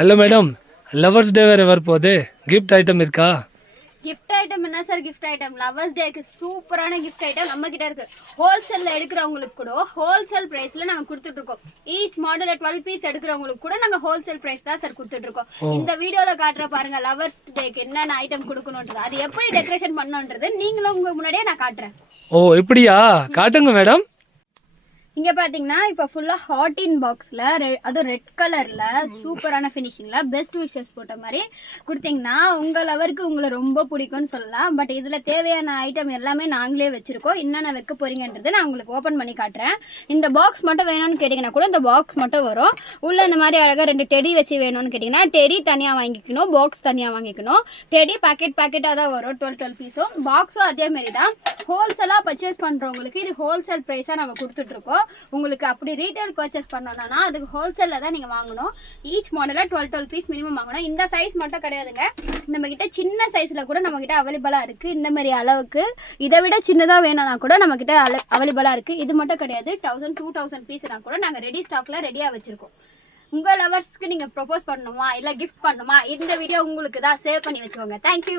Hello madam, lovers டே வேறு வரப்போகுது, gift item இருக்கா? கிஃப்ட் ஐட்டம் என்ன சார் கிஃப்ட் ஐட்டம்? லவர்ஸ் டேக்கு சூப்பரான கிஃப்ட் ஐட்டம் நம்ம கிட்ட இருக்கு. ஹோல்சேல்ல எடுக்கிறவங்களுக்கு கூட ஹோல்சேல் பிரைஸ்ல நாங்க கொடுத்துட்டு இருக்கோம். ஈச் மாடல் 12 பீஸ் எடுக்கிறவங்களுக்கு கூட நாங்க ஹோல்சேல் பிரைஸ் தான் சார் கொடுத்துட்டு இருக்கோம். இந்த வீடியோல காட்டுற பாருங்க லவர்ஸ் டேக்கு என்னென்ன ஐட்டம் கொடுக்கணும்ன்றது, அது எப்படி டெக்கரேஷன் பண்ணணும்ன்றது நீங்களும் உங்க முன்னாடியே நான் காட்டுறேன். ஓ இப்படியா, காட்டுங்க மேடம். இங்கே பார்த்தீங்கன்னா இப்போ ஃபுல்லாக ஹாட்டின் பாக்ஸில் அதுவும் ரெட் கலரில் சூப்பரான ஃபினிஷிங்கில் பெஸ்ட் விஷஸ் போட்ட மாதிரி கொடுத்தீங்கன்னா உங்கள் லவருக்கு உங்களை ரொம்ப பிடிக்கும்னு சொல்லலாம். பட் இதில் தேவையான ஐட்டம் எல்லாமே நாங்களே வச்சுருக்கோம். என்னென்ன வைக்க போகிறீங்கன்றது நான் உங்களுக்கு ஓப்பன் பண்ணி காட்டுறேன். இந்த பாக்ஸ் மட்டும் வேணும்னு கேட்டிங்கன்னா கூட இந்த பாக்ஸ் மட்டும் வரும். உள்ளே இந்த மாதிரி அழகாக 2 டெடி வச்சு வேணும்னு கேட்டிங்கன்னா டெடி தனியாக வாங்கிக்கணும், பாக்ஸ் தனியாக வாங்கிக்கணும். டெடி பாக்கெட்டாக தான் வரும், 12 பீஸும். பாக்ஸும் அதேமாரி தான். ஹோல்சேலாக பர்ச்சேஸ் பண்ணுறவங்களுக்கு இது ஹோல்சேல் ப்ரைஸாக நாங்கள் கொடுத்துட்ருக்கோம். உங்களுக்கு அப்படி ரீட்டைல் பர்ச்சேஸ் பண்ணணும்னா அதுக்கு ஹோல்சேலில் தான் நீங்கள் வாங்கணும். ஈச் மாடலில் 12 பீஸ் மினிமம் வாங்கணும். இந்த சைஸ் மட்டும் கிடையாதுங்க, நம்மக்கிட்ட சின்ன சைஸில் கூட நம்மக்கிட்ட அவைலபிளாக இருக்குது. இந்த மாதிரி அளவுக்கு இதை விட சின்னதாக வேணும்னா கூட நம்மக்கிட்ட அவைலபிளாக இருக்குது. இது மட்டும் கிடையாது, 1000-2000 பீஸ்னா கூட நாங்கள் ரெடி ஸ்டாக்கில் ரெடியாக வச்சுருக்கோம். உங்கள் லவர்ஸ்க்கு நீங்கள் ப்ரொபோஸ் பண்ணணுமா இல்லை கிஃப்ட் பண்ணணுமா, இந்த வீடியோ உங்களுக்கு தான். சேவ் பண்ணி வச்சுக்கோங்க. தேங்க்யூ.